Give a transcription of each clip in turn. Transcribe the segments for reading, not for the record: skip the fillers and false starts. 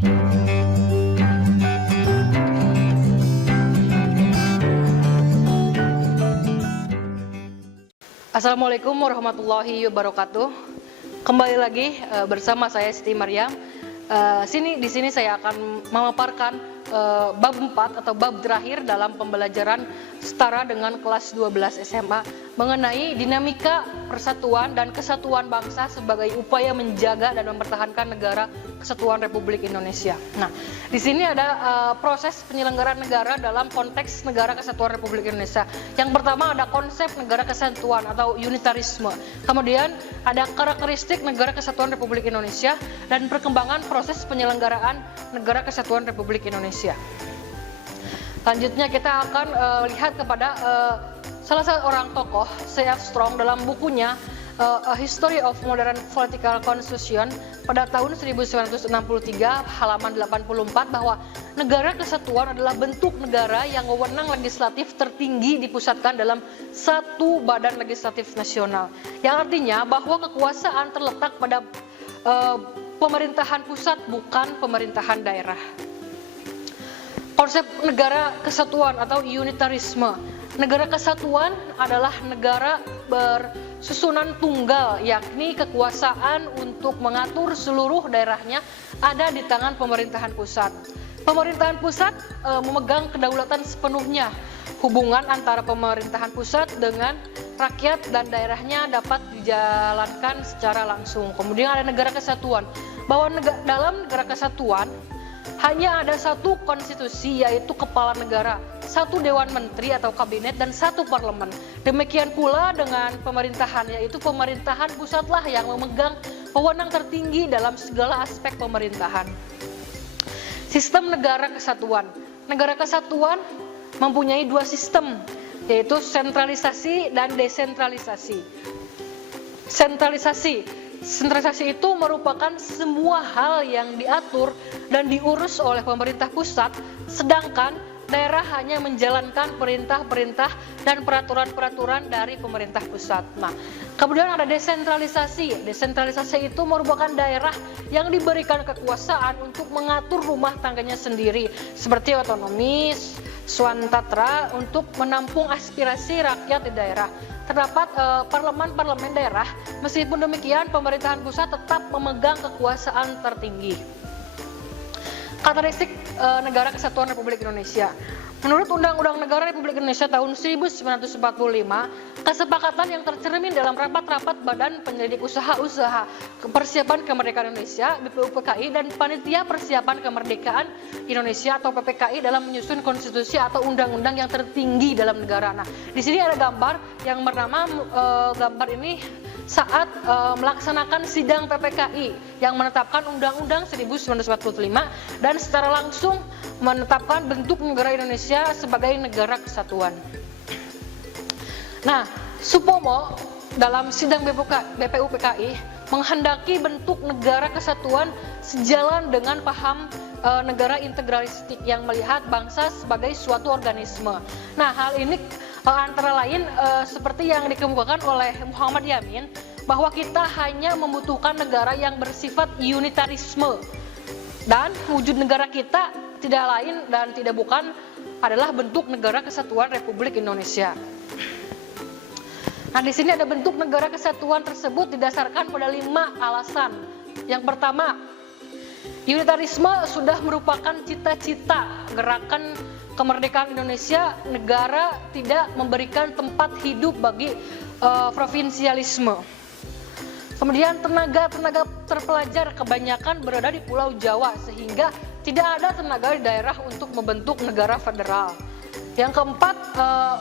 Assalamualaikum warahmatullahi wabarakatuh. Kembali lagi bersama saya Siti Maryam. Di sini saya akan memaparkan bab 4 atau bab terakhir dalam pembelajaran setara dengan kelas 12 SMA mengenai dinamika persatuan dan kesatuan bangsa sebagai upaya menjaga dan mempertahankan negara kesatuan Republik Indonesia. Nah, di sini ada proses penyelenggaraan negara dalam konteks negara kesatuan Republik Indonesia. Yang pertama ada konsep negara kesatuan atau unitarisme. Kemudian ada karakteristik negara kesatuan Republik Indonesia dan perkembangan proses penyelenggaraan negara kesatuan Republik Indonesia. Selanjutnya kita akan lihat kepada salah satu orang tokoh, C.F. Strong, dalam bukunya A History of Modern Political Constitution pada tahun 1963 halaman 84 bahwa negara kesatuan adalah bentuk negara yang wewenang legislatif tertinggi dipusatkan dalam satu badan legislatif nasional, yang artinya bahwa kekuasaan terletak pada pemerintahan pusat bukan pemerintahan daerah. Konsep negara kesatuan atau unitarisme. Negara kesatuan adalah negara bersusunan tunggal, yakni kekuasaan untuk mengatur seluruh daerahnya ada di tangan pemerintahan pusat. Pemerintahan pusat memegang kedaulatan sepenuhnya. Hubungan antara pemerintahan pusat dengan rakyat dan daerahnya dapat dijalankan secara langsung. Kemudian ada negara kesatuan, bahwa dalam negara kesatuan hanya ada satu konstitusi, yaitu kepala negara, satu dewan menteri atau kabinet, dan satu parlemen. Demikian pula dengan pemerintahan, yaitu pemerintahan pusatlah yang memegang wewenang tertinggi dalam segala aspek pemerintahan. Sistem negara kesatuan. Negara kesatuan mempunyai dua sistem, yaitu sentralisasi dan desentralisasi. Sentralisasi itu merupakan semua hal yang diatur dan diurus oleh pemerintah pusat, sedangkan daerah hanya menjalankan perintah-perintah dan peraturan-peraturan dari pemerintah pusat. Nah, kemudian ada desentralisasi. Desentralisasi itu merupakan daerah yang diberikan kekuasaan untuk mengatur rumah tangganya sendiri, seperti otonomi, swantatra, untuk menampung aspirasi rakyat di daerah. Terdapat parlemen-parlemen daerah, meskipun demikian pemerintahan pusat tetap memegang kekuasaan tertinggi. Karakteristik negara kesatuan Republik Indonesia. Menurut Undang-Undang Negara Republik Indonesia tahun 1945, kesepakatan yang tercermin dalam rapat-rapat Badan Penyelidik Usaha-Usaha Persiapan Kemerdekaan Indonesia (BPUPKI) dan Panitia Persiapan Kemerdekaan Indonesia atau PPKI dalam menyusun konstitusi atau undang-undang yang tertinggi dalam negara. Nah, di sini ada gambar yang bernama gambar ini saat melaksanakan sidang PPKI yang menetapkan Undang-Undang 1945 dan secara langsung menetapkan bentuk negara Indonesia sebagai negara kesatuan. Nah, Supomo dalam sidang BPUPKI menghendaki bentuk negara kesatuan sejalan dengan paham negara integralistik yang melihat bangsa sebagai suatu organisme. Nah, hal ini antara lain seperti yang dikemukakan oleh Muhammad Yamin, bahwa kita hanya membutuhkan negara yang bersifat unitarisme, dan wujud negara kita tidak lain dan tidak bukan adalah bentuk negara kesatuan Republik Indonesia. Nah, di sini ada bentuk negara kesatuan tersebut didasarkan pada 5 alasan. Yang pertama, unitarisme sudah merupakan cita-cita gerakan kemerdekaan Indonesia. Negara tidak memberikan tempat hidup bagi provinsialisme. Kemudian tenaga terpelajar kebanyakan berada di Pulau Jawa, sehingga tidak ada tenaga di daerah untuk membentuk negara federal. Yang keempat,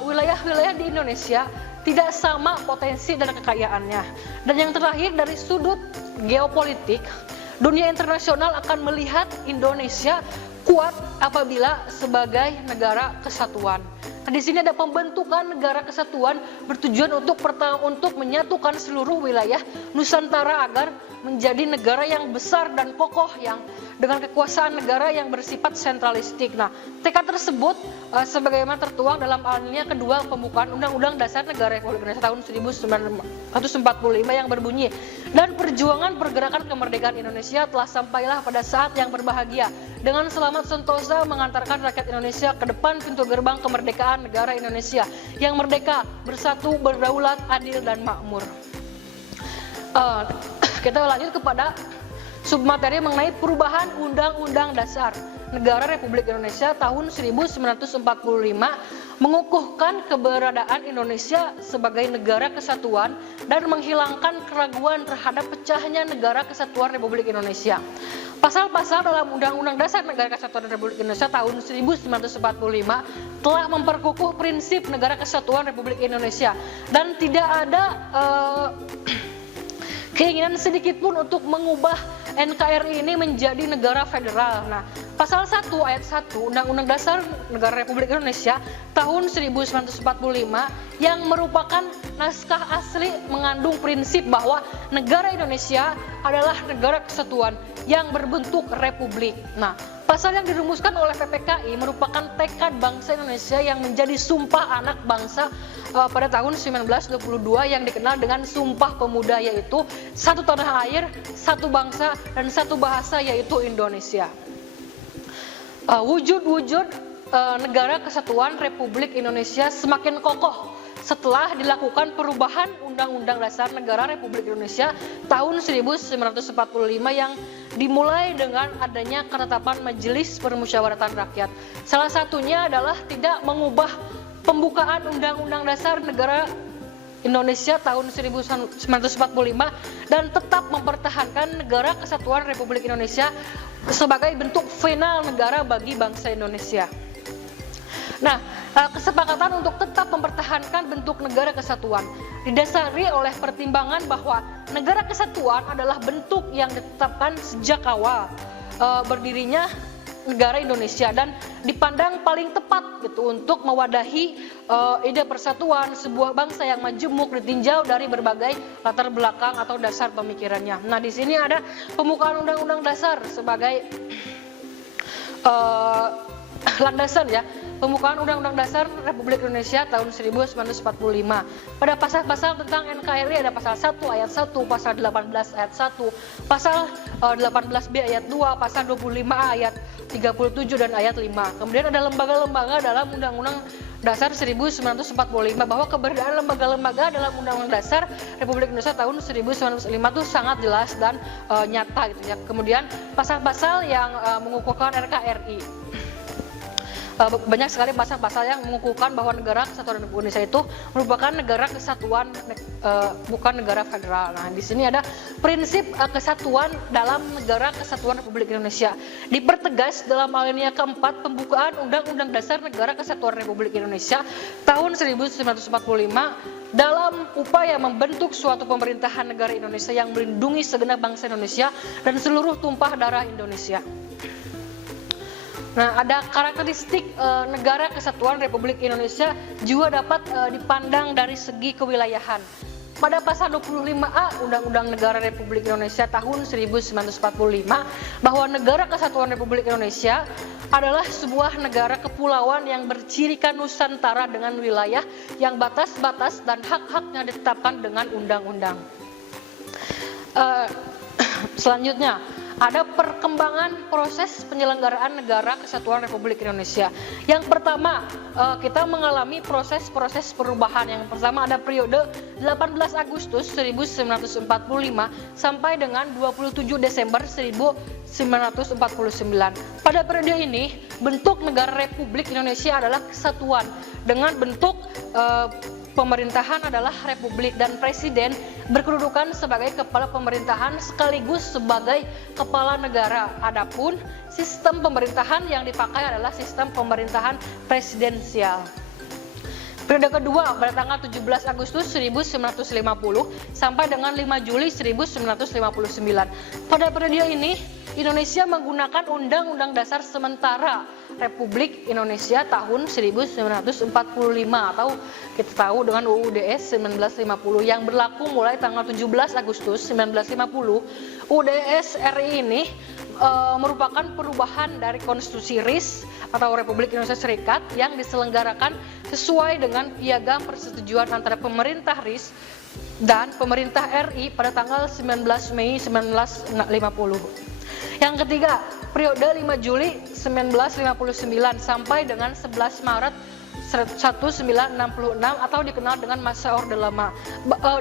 wilayah-wilayah di Indonesia tidak sama potensi dan kekayaannya. Dan yang terakhir, dari sudut geopolitik, dunia internasional akan melihat Indonesia kuat apabila sebagai negara kesatuan. Nah, di sini ada pembentukan negara kesatuan bertujuan untuk menyatukan seluruh wilayah Nusantara agar menjadi negara yang besar dan kokoh yang dengan kekuasaan negara yang bersifat sentralistik. Nah, tekad tersebut sebagaimana tertuang dalam alinea kedua pembukaan Undang-Undang Dasar Negara Republik Indonesia tahun 1945 yang berbunyi, dan perjuangan pergerakan kemerdekaan Indonesia telah sampailah pada saat yang berbahagia dengan selamat sentosa mengantarkan rakyat Indonesia ke depan pintu gerbang kemerdekaan negara Indonesia yang merdeka, bersatu, berdaulat, adil, dan makmur. Kita lanjut kepada submateri mengenai perubahan Undang-Undang Dasar Negara Republik Indonesia tahun 1945 mengukuhkan keberadaan Indonesia sebagai negara kesatuan dan menghilangkan keraguan terhadap pecahnya negara kesatuan Republik Indonesia. Pasal-pasal dalam Undang-Undang Dasar Negara Kesatuan Republik Indonesia tahun 1945 telah memperkukuh prinsip negara kesatuan Republik Indonesia dan tidak ada keinginan sedikit pun untuk mengubah NKRI ini menjadi negara federal. Nah, pasal 1 ayat 1 Undang-Undang Dasar Negara Republik Indonesia tahun 1945 yang merupakan naskah asli mengandung prinsip bahwa negara Indonesia adalah negara kesatuan yang berbentuk republik. Nah, pasal yang dirumuskan oleh PPKI merupakan tekad bangsa Indonesia yang menjadi sumpah anak bangsa pada tahun 1922 yang dikenal dengan Sumpah Pemuda, yaitu satu tanah air, satu bangsa, dan satu bahasa, yaitu Indonesia. Wujud-wujud negara kesatuan Republik Indonesia semakin kokoh setelah dilakukan perubahan Undang-Undang Dasar Negara Republik Indonesia tahun 1945 yang dimulai dengan adanya ketetapan Majelis Permusyawaratan Rakyat. Salah satunya adalah tidak mengubah pembukaan Undang-Undang Dasar Negara Indonesia tahun 1945 dan tetap mempertahankan negara kesatuan Republik Indonesia sebagai bentuk final negara bagi bangsa Indonesia. Nah, kesepakatan untuk tetap mempertahankan bentuk negara kesatuan didasari oleh pertimbangan bahwa negara kesatuan adalah bentuk yang ditetapkan sejak awal berdirinya negara Indonesia dan dipandang paling tepat gitu untuk mewadahi ide persatuan sebuah bangsa yang majemuk ditinjau dari berbagai latar belakang atau dasar pemikirannya. Nah, di sini ada pembukaan Undang-Undang Dasar sebagai landasan ya. Pembukaan Undang-Undang Dasar Republik Indonesia tahun 1945. Pada pasal-pasal tentang NKRI ada pasal 1 ayat 1, pasal 18 ayat 1, pasal 18B ayat 2, pasal 25A ayat 37 dan ayat 5. Kemudian ada lembaga-lembaga dalam Undang-Undang Dasar 1945 bahwa keberadaan lembaga-lembaga dalam Undang-Undang Dasar Republik Indonesia tahun 1945 itu sangat jelas dan nyata gitu ya. Kemudian pasal-pasal yang mengukuhkan NKRI. Banyak sekali pasal-pasal yang mengukuhkan bahwa negara kesatuan Republik Indonesia itu merupakan negara kesatuan, bukan negara federal. Nah, di sini ada prinsip kesatuan dalam negara kesatuan Republik Indonesia. Dipertegas dalam alinea keempat pembukaan Undang-Undang Dasar Negara Kesatuan Republik Indonesia tahun 1945 dalam upaya membentuk suatu pemerintahan negara Indonesia yang melindungi segenap bangsa Indonesia dan seluruh tumpah darah Indonesia. Nah, ada karakteristik negara kesatuan Republik Indonesia juga dapat dipandang dari segi kewilayahan. Pada pasal 25A Undang-Undang Negara Republik Indonesia tahun 1945 bahwa negara kesatuan Republik Indonesia adalah sebuah negara kepulauan yang bercirikan Nusantara dengan wilayah yang batas-batas dan hak-haknya ditetapkan dengan undang-undang. Selanjutnya, ada perkembangan proses penyelenggaraan negara kesatuan Republik Indonesia. Yang pertama, kita mengalami proses-proses perubahan. Yang pertama ada periode 18 Agustus 1945 sampai dengan 27 Desember 1949. Pada periode ini, bentuk negara Republik Indonesia adalah kesatuan dengan bentuk pemerintahan adalah republik dan presiden berkedudukan sebagai kepala pemerintahan sekaligus sebagai kepala negara. Adapun sistem pemerintahan yang dipakai adalah sistem pemerintahan presidensial. Periode kedua pada tanggal 17 Agustus 1950 sampai dengan 5 Juli 1959. Pada periode ini, Indonesia menggunakan Undang-Undang Dasar Sementara Republik Indonesia tahun 1945 atau kita tahu dengan UUDS 1950 yang berlaku mulai tanggal 17 Agustus 1950. UUDS RI ini merupakan perubahan dari Konstitusi RIS atau Republik Indonesia Serikat yang diselenggarakan sesuai dengan piagam persetujuan antara pemerintah RIS dan pemerintah RI pada tanggal 19 Mei 1950. Yang ketiga, periode 5 Juli 1959 sampai dengan 11 Maret 1966 atau dikenal dengan masa Orde Lama.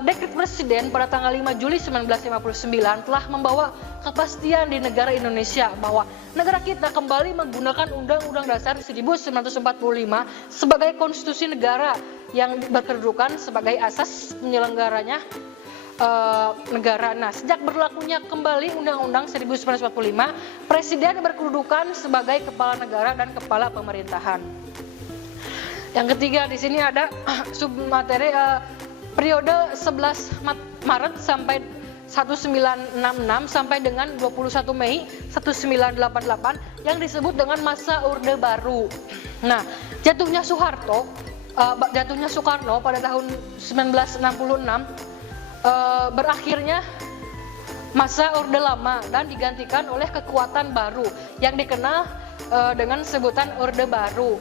Dekret Presiden pada tanggal 5 Juli 1959 telah membawa kepastian di negara Indonesia bahwa negara kita kembali menggunakan Undang-Undang Dasar 1945 sebagai konstitusi negara yang berkedudukan sebagai asas penyelenggaranya negara. Nah, sejak berlakunya kembali Undang-Undang 1945, Presiden berkedudukan sebagai kepala negara dan kepala pemerintahan. Yang ketiga di sini ada submateri periode 11 Maret sampai 1966 sampai dengan 21 Mei 1988 yang disebut dengan masa Orde Baru. Nah, jatuhnya Soekarno pada tahun 1966 berakhirnya masa Orde Lama dan digantikan oleh kekuatan baru yang dikenal dengan sebutan Orde Baru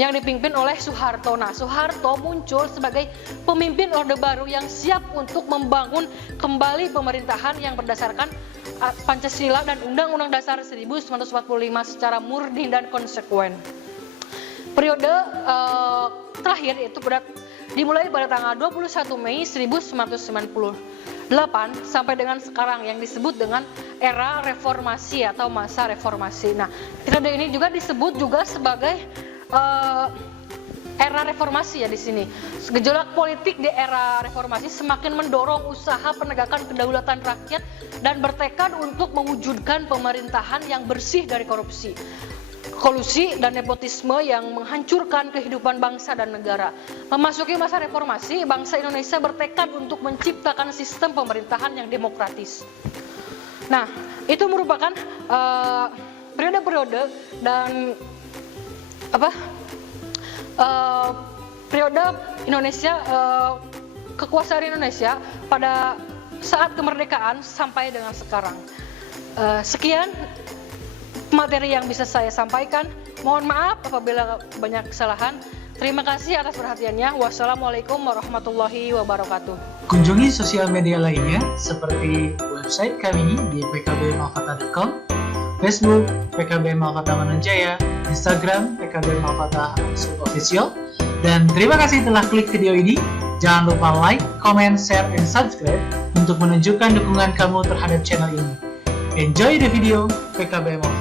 yang dipimpin oleh Soeharto. Nah, Soeharto muncul sebagai pemimpin Orde Baru yang siap untuk membangun kembali pemerintahan yang berdasarkan Pancasila dan Undang-Undang Dasar 1945 secara murni dan konsekuen. Periode terakhir yaitu dimulai pada tanggal 21 Mei 1998 sampai dengan sekarang yang disebut dengan era reformasi atau masa reformasi. Nah, periode ini juga disebut juga sebagai era reformasi ya di sini. Gejolak politik di era reformasi semakin mendorong usaha penegakan kedaulatan rakyat dan bertekad untuk mewujudkan pemerintahan yang bersih dari korupsi, kolusi dan nepotisme yang menghancurkan kehidupan bangsa dan negara. Memasuki masa reformasi, bangsa Indonesia bertekad untuk menciptakan sistem pemerintahan yang demokratis. Nah, itu merupakan periode-periode dan periode Indonesia, kekuasaan Indonesia pada saat kemerdekaan sampai dengan sekarang. Sekian materi yang bisa saya sampaikan. Mohon maaf apabila banyak kesalahan. Terima kasih atas perhatiannya. Wassalamualaikum warahmatullahi wabarakatuh. Kunjungi sosial media lainnya seperti website kami di pkbmalkata.com, Facebook PKB Malkata Manunjaya, Instagram PKB Malkata _official. Dan terima kasih telah klik video ini. Jangan lupa like, comment, share, and subscribe untuk menunjukkan dukungan kamu terhadap channel ini. Enjoy the video PKB Malkata.